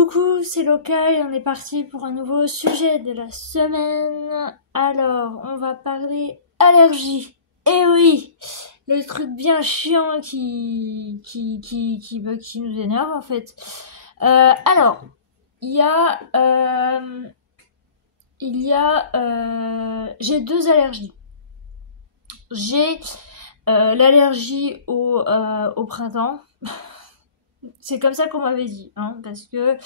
Coucou, c'est Loka et on est parti pour un nouveau sujet de la semaine. Alors, on va parler allergie. Eh oui, le truc bien chiant qui nous énerve en fait. Alors, il y a, j'ai deux allergies. J'ai l'allergie au printemps. C'est comme ça qu'on m'avait dit, hein, parce que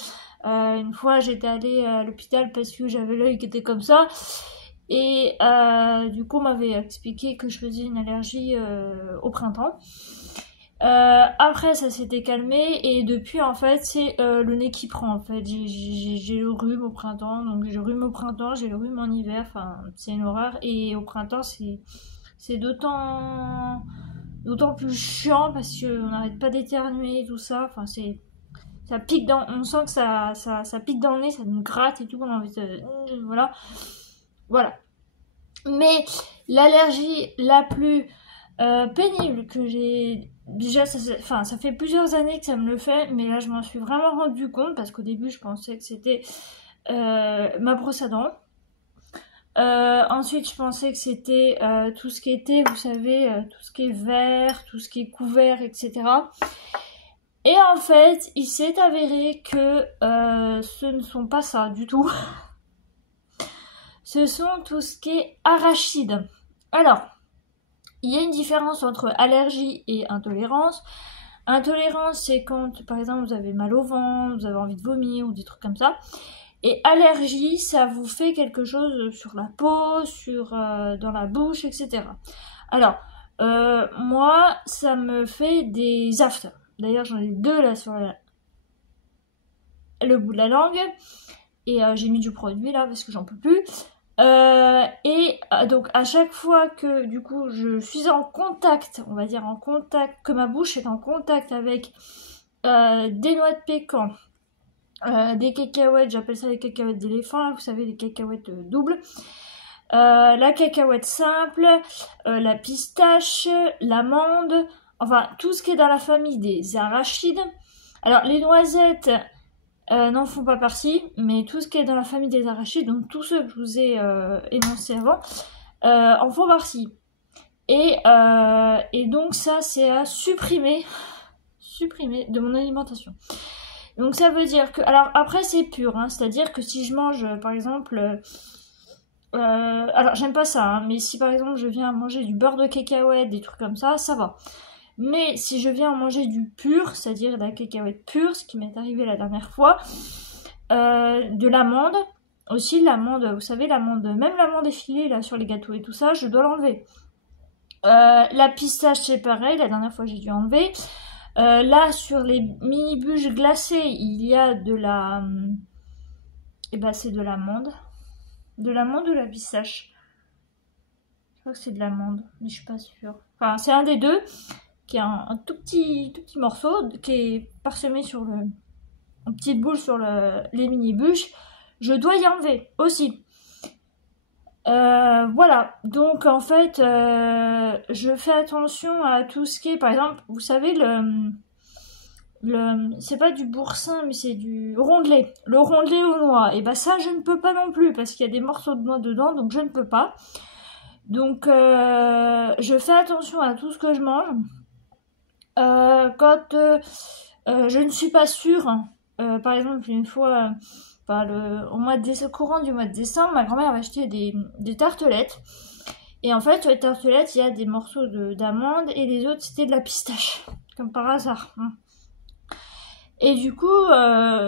une fois j'étais allée à l'hôpital parce que j'avais l'œil qui était comme ça, et du coup on m'avait expliqué que je faisais une allergie au printemps. Après ça s'était calmé et depuis en fait c'est le nez qui prend en fait. J'ai le rhume au printemps, donc j'ai le rhume au printemps, j'ai le rhume en hiver, enfin c'est une horreur, et au printemps c'est d'autant plus chiant parce qu'on n'arrête pas d'éternuer et tout ça. Enfin, ça pique on sent que ça pique dans le nez, ça nous gratte et tout. On a envie de, voilà. Mais l'allergie la plus pénible que j'ai, déjà, ça fait plusieurs années que ça me le fait, mais là je m'en suis vraiment rendu compte parce qu'au début je pensais que c'était ma brosse à dents. Ensuite, je pensais que c'était tout ce qui était, vous savez, tout ce qui est verre, tout ce qui est couvert, etc. Et en fait, il s'est avéré que ce ne sont pas ça du tout. Ce sont tout ce qui est arachide. Alors, il y a une différence entre allergie et intolérance. Intolérance, c'est quand, par exemple, vous avez mal au ventre, vous avez envie de vomir ou des trucs comme ça. Et allergie, ça vous fait quelque chose sur la peau, dans la bouche, etc. Alors, moi, ça me fait des aphtes. D'ailleurs, j'en ai deux là sur le bout de la langue. Et j'ai mis du produit là parce que j'en peux plus. Donc, à chaque fois que, du coup, je suis en contact, on va dire en contact, que ma bouche est en contact avec des noix de pécan, des cacahuètes, j'appelle ça des cacahuètes d'éléphant, là, vous savez, les cacahuètes doubles, la cacahuète simple, la pistache, l'amande, enfin tout ce qui est dans la famille des arachides. Alors les noisettes n'en font pas partie, mais tout ce qui est dans la famille des arachides, donc tous ceux que je vous ai énoncés avant, en font partie. Et donc ça c'est à supprimer de mon alimentation. Donc ça veut dire que, alors après c'est pur, hein, c'est-à-dire que si je mange par exemple, alors j'aime pas ça, hein, mais si par exemple je viens manger du beurre de cacahuète, des trucs comme ça va. Mais si je viens manger du pur, c'est-à-dire de la cacahuète pure, ce qui m'est arrivé la dernière fois, de l'amande, aussi l'amande, vous savez l'amande, même l'amande effilée là sur les gâteaux et tout ça, je dois l'enlever. La pistache c'est pareil, la dernière fois j'ai dû enlever. Là, sur les mini bûches glacées, il y a de la... Eh ben, c'est de l'amande. De l'amande ou de la pistache? Je crois que c'est de l'amande, mais je suis pas sûre. Enfin, c'est un des deux, qui est un tout petit morceau, qui est parsemé sur une petite boule sur les mini bûches. Je dois y enlever aussi. Voilà, donc en fait, je fais attention à tout ce qui est, par exemple, vous savez, c'est pas du boursin, mais c'est du rondelet. Le rondelet aux noix, et bah ça, je ne peux pas non plus, parce qu'il y a des morceaux de noix dedans, donc je ne peux pas. Donc, je fais attention à tout ce que je mange. Quand je ne suis pas sûre, par exemple, une fois... courant du mois de décembre, ma grand-mère avait acheté des tartelettes. Et en fait, sur les tartelettes, il y a des morceaux d'amande et les autres, c'était de la pistache. Comme par hasard. Et du coup,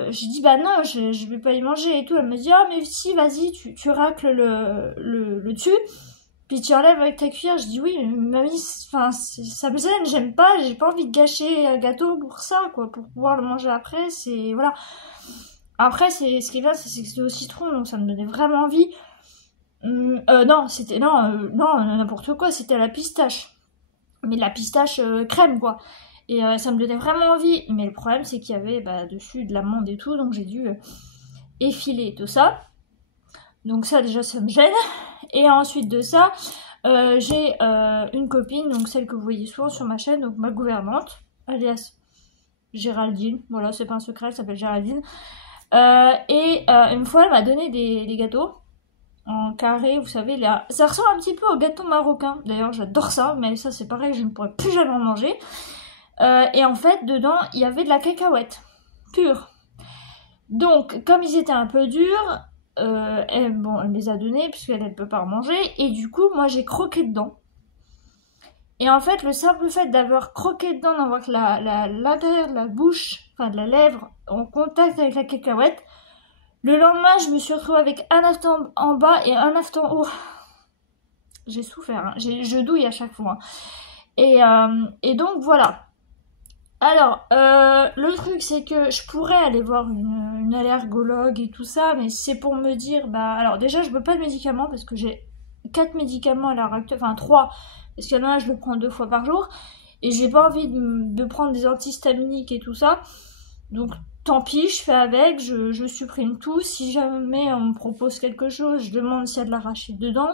j'ai dit, bah non, je vais pas y manger et tout. Elle me dit, ah mais si, vas-y, tu racles le dessus. Puis tu enlèves avec ta cuillère. Je dis, oui, mais mamie, enfin, ça me gêne, j'aime pas, j'ai pas envie de gâcher un gâteau pour ça, quoi. Pour pouvoir le manger après, c'est... Voilà. Après, ce qui est bien, c'est que c'était au citron, donc ça me donnait vraiment envie. Non, c'était... Non, n'importe quoi, c'était à la pistache. Mais la pistache crème, quoi. Et ça me donnait vraiment envie. Mais le problème, c'est qu'il y avait dessus de l'amande et tout, donc j'ai dû effiler tout ça. Donc ça, déjà, ça me gêne. Et ensuite de ça, j'ai une copine, donc celle que vous voyez souvent sur ma chaîne, donc ma gouvernante, alias Géraldine. Voilà, c'est pas un secret, elle s'appelle Géraldine. Une fois, elle m'a donné des gâteaux en carré, vous savez, là. Ça ressemble un petit peu au gâteau marocain. D'ailleurs, j'adore ça, mais ça, c'est pareil, je ne pourrais plus jamais en manger. Et en fait, dedans, il y avait de la cacahuète pure. Donc, comme ils étaient un peu durs, elle me les a donnés, puisqu'elle ne peut pas en manger. Et du coup, moi, j'ai croqué dedans. Et en fait, le simple fait d'avoir croqué dedans, d'avoir l'intérieur de la bouche, enfin de la lèvre, en contact avec la cacahuète, le lendemain, je me suis retrouvée avec un after en bas et un after en haut. J'ai souffert, hein. Je douille à chaque fois. Et donc, voilà. Alors, le truc, c'est que je pourrais aller voir une allergologue et tout ça, mais c'est pour me dire, bah, alors déjà, je veux pas de médicaments parce que j'ai 4 médicaments à l'heure actuelle, enfin 3, parce qu'il y en a un, je le prends 2 fois par jour, et j'ai pas envie de prendre des antihistaminiques et tout ça, donc tant pis, je fais avec, je supprime tout. Si jamais on me propose quelque chose, je demande s'il y a de l'arachide dedans,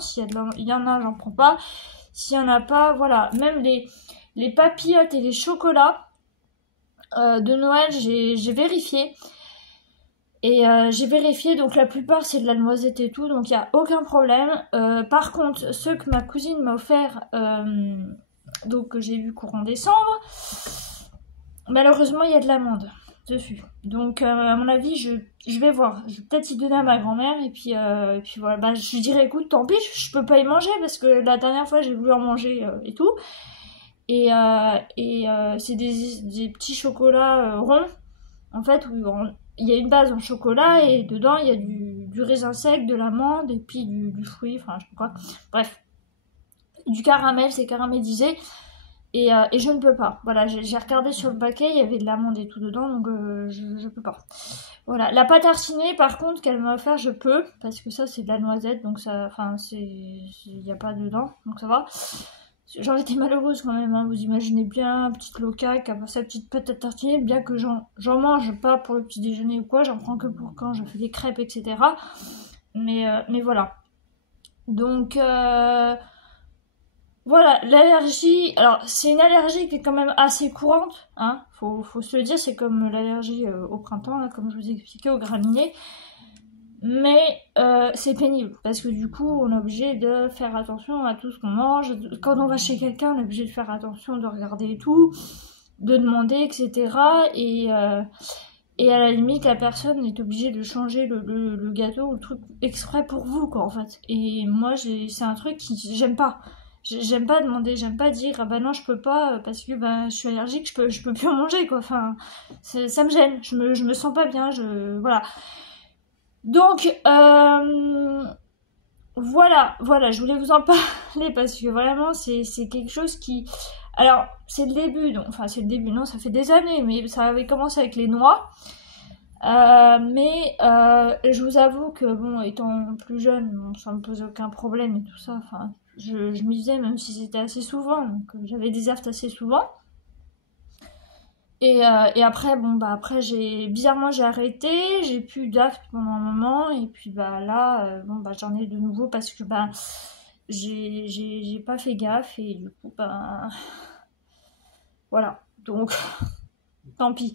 il y en a, j'en prends pas, s'il y en a pas, voilà, même les papillotes et les chocolats, de Noël, j'ai vérifié. Et j'ai vérifié, donc la plupart c'est de la noisette et tout, donc il n'y a aucun problème. Par contre, ceux que ma cousine m'a offert, donc que j'ai eu courant décembre, malheureusement il y a de l'amande dessus. Donc à mon avis, je vais voir. Je vais peut-être y donner à ma grand-mère et puis voilà. Bah, je lui dirai écoute, tant pis, je peux pas y manger parce que la dernière fois j'ai voulu en manger et tout. C'est des petits chocolats ronds, en fait, où il y a une base en chocolat et dedans il y a du raisin sec, de l'amande et puis du fruit, enfin je sais pas quoi. Bref, du caramel, c'est caramélisé. Et je ne peux pas. Voilà, j'ai regardé sur le paquet, il y avait de l'amande et tout dedans, donc je peux pas. Voilà, la pâte tartinée, par contre, qu'elle m'a offert, je peux, parce que ça c'est de la noisette, donc ça, enfin, il n'y a pas dedans, donc ça va. J'en étais malheureuse quand même, hein. Vous imaginez bien, petite loca qui a sa petite pâte à tartiner, bien que j'en mange pas pour le petit déjeuner ou quoi, j'en prends que pour quand je fais des crêpes, etc. Mais voilà. Donc, voilà, l'allergie, alors c'est une allergie qui est quand même assez courante, hein, faut se le dire, c'est comme l'allergie au printemps, là, comme je vous ai expliqué, aux graminées. Mais c'est pénible parce que du coup on est obligé de faire attention à tout ce qu'on mange. Quand on va chez quelqu'un on est obligé de faire attention, de regarder et tout, de demander, etc. Et à la limite la personne est obligée de changer le gâteau ou le truc exprès pour vous quoi en fait. Et moi c'est un truc qui j'aime pas. J'aime pas demander, j'aime pas dire ah bah non je peux pas parce que bah je suis allergique, je peux plus en manger quoi. Enfin ça me gêne, je me sens pas bien, voilà. Donc, voilà, je voulais vous en parler parce que vraiment, c'est quelque chose qui... Alors, c'est le début, donc, enfin, c'est le début, non, ça fait des années, mais ça avait commencé avec les noix. Je vous avoue que, bon, étant plus jeune, bon, ça me posait aucun problème et tout ça, enfin, je m'y faisais même si c'était assez souvent, donc j'avais des aftes assez souvent. Et après, bon, bah, après, bizarrement, j'ai arrêté, j'ai plus d'aft pendant un moment, et puis, bah, là, bon, bah, j'en ai de nouveau parce que, bah, j'ai pas fait gaffe, et du coup, bah, voilà. Donc, tant pis.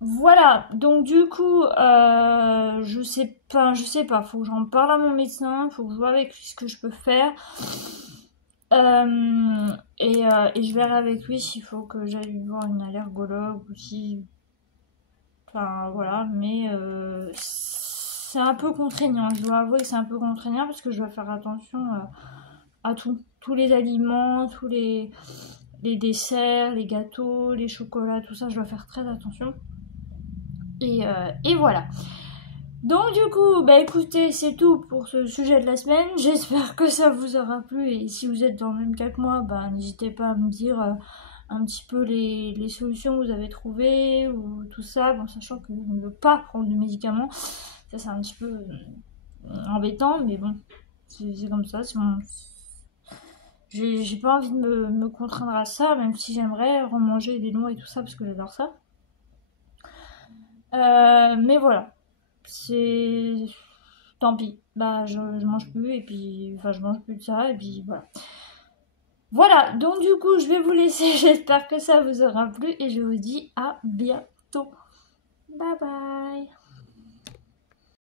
Voilà. Donc, du coup, je sais pas, faut que j'en parle à mon médecin, faut que je vois avec lui ce que je peux faire. Et je verrai avec lui s'il faut que j'aille voir une allergologue ou si... Enfin voilà, mais c'est un peu contraignant. Je dois avouer que c'est un peu contraignant parce que je dois faire attention à tout. Tous les aliments, tous les desserts, les gâteaux, les chocolats, tout ça, je dois faire très attention. Et voilà. Donc du coup, bah écoutez, c'est tout pour ce sujet de la semaine. J'espère que ça vous aura plu et si vous êtes dans le même cas que moi, bah n'hésitez pas à me dire un petit peu les solutions que vous avez trouvées ou tout ça, bon, sachant que je ne veux pas prendre de médicaments. Ça c'est un petit peu embêtant, mais bon, c'est comme ça. J'ai pas envie de me contraindre à ça, même si j'aimerais remanger des noix et tout ça parce que j'adore ça. Mais voilà. C'est tant pis, bah je mange plus et puis enfin je mange plus de ça et puis voilà, donc du coup je vais vous laisser. J'espère que ça vous aura plu et je vous dis à bientôt. Bye bye.